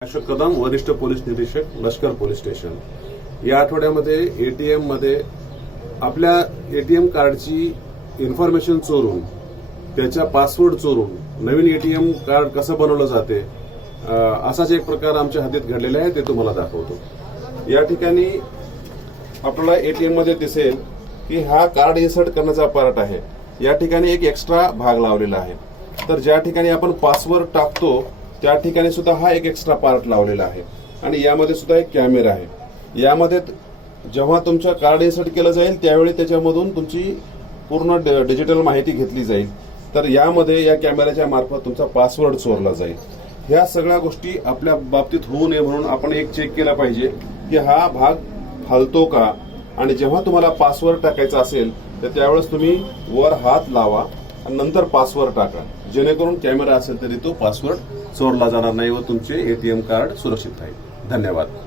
अशोक कदम, वरिष्ठ पोलीस निरीक्षक, लष्कर पोलीस स्टेशन। या आठवड्यामध्ये एटीएम मध्ये आपल्या एटीएम कार्डची इन्फॉर्मेशन चोरून, त्याचा पासवर्ड चोरून नवीन एटीएम कार्ड कसं बनवलं जाते असाच एक प्रकार आमच्या हद्दीत घडलेला आहे, ते तुम्हाला दाखवतो। या ठिकाणी आपल्याला एटीएम मध्ये दिसेल की हा कार्ड इन्सर्ट करण्याचा पार्ट आहे। या ठिकाणी एक एक्स्ट्रा भाग लावलेला आहे, तर ज्या ठिकाणी आपण पासवर्ड टाकतो त्या ठिकाणी सुद्धा हा एक एक्स्ट्रा पार्ट लावलेला आहे आणि यामध्ये सुद्धा एक कॅमेरा आहे। यामध्ये जेव्हा तुमचं कार्ड इन्सर्ट केलं जाईल त्यावेळी त्याच्यामधून तुमची पूर्ण डिजिटल माहिती घेतली जाईल, तर यामध्ये या कॅमेऱ्याच्या मार्फत तुमचा पासवर्ड चोरला जाईल। ह्या सगळ्या गोष्टी आपल्या बाबतीत होऊ नये म्हणून आपण एक चेक केला पाहिजे की हा भाग हलतो का, आणि जेव्हा तुम्हाला पासवर्ड टाकायचा असेल तर त्यावेळेस तुम्ही वर हात लावा आणि नंतर पासवर्ड टाका, जेणेकरून कॅमेरा असेल तरी तो पासवर्ड चोरला जाणार नाही व तुमचे एटीएम कार्ड सुरक्षित राहील। धन्यवाद।